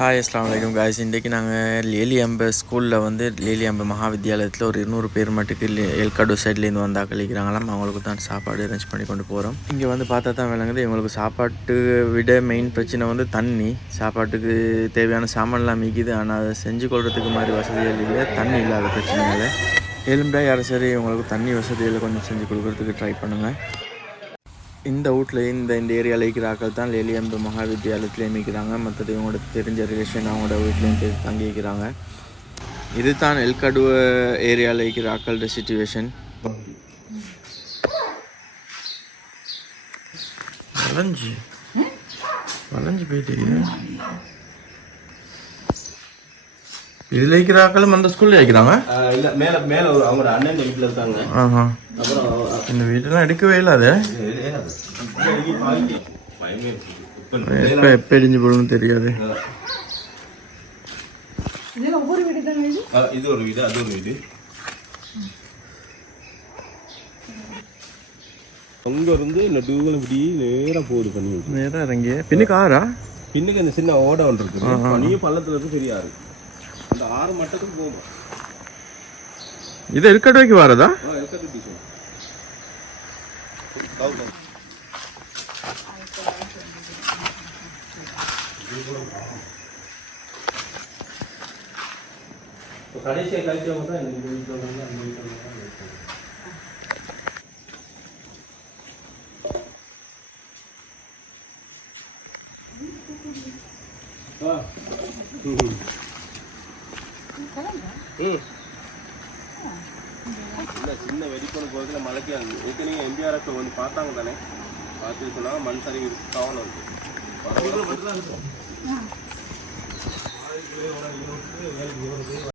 Hi அஸ்ஸலாமு அலைக்கும் guys. இன்றைக்கி நாங்கள் லேலியம்பு ஸ்கூலில் வந்து லேலியம்பு மகாவித்யாலயத்தில் ஒரு 200 பேர் மட்டுக்கு எல்காடோ சைட்லேருந்து வந்தா கழிக்கிறாங்களாம். அவங்களுக்கு தான் சாப்பாடு அரேஞ்ச் பண்ணி கொண்டு போகிறோம். இங்கே வந்து பார்த்தா தான் விளங்குது, இவங்களுக்கு சாப்பாட்டு விட மெயின் பிரச்சனை வந்து தண்ணி. சாப்பாட்டுக்கு தேவையான சாமான்லாம் மிக்குது, ஆனால் அதை செஞ்சு கொள்றதுக்கு மாதிரி வசதிகள் இல்லை, தண்ணி இல்லாத பிரச்சனையால். எலும்பா யாரும் சரி இவங்களுக்கு தண்ணி வசதிகளை கொஞ்சம் செஞ்சு கொடுக்குறதுக்கு ட்ரை பண்ணுங்கள். இந்த வீட்டில் இந்த ஏரியாவில் இருக்கிற ஆக்கள் தான் லேலியம்பு மகாவித்யாலயத்துலேயும் இருக்கிறாங்க. மற்றது இவங்களோட தெரிஞ்ச ரிலேஷன் அவங்களோட வீட்லேயும் தங்கி இருக்கிறாங்க. இது தான் எல்காடோ ஏரியாவில் இருக்கிற ஆக்களோட சிச்சுவேஷன். வளைஞ்சு போயிட்டு இதில் இருக்கிற ஆக்களும் அந்த ஸ்கூல்ல இருக்கிறாங்க. இல்லை, மேலே மேலே அவங்களோட அண்ணன் வீட்டில் இருக்காங்க. அப்புறம் இந்த வீட்டெல்லாம் எடுக்கவே இல்லை. அது எப்போ எரிஞ்சு போடணும்னு தெரியாது. இது ஒரு வீடு, அது ஒரு வீடு. அங்க இருந்து இந்த டூவல் இப்படி நேராக போகுது பண்ணி நேராக இறங்கி பின்னுக்கு ஆறா பின்னுக்கு அந்த சின்ன ஓடை ஒன்று இருக்குது. பனிய பள்ளத்துல இருந்து பெரிய ஆறு, அந்த ஆறு மட்டத்துக்கு போகும். இது எல்காடோக்கு வரதா? கடைசியாக கழிச்சவங்க தான் இந்த வீட்டில் வந்து அந்த வீட்டில் தான் இருக்காங்க. சின்ன வெடிக்கணும் போகிறதுல மலைக்கு ஏற்கனவே எம்ஜிஆர் வந்து பார்த்தாங்க தானே, பார்த்து சொன்னாங்க மண் சரிவு காவணும் இருக்கு.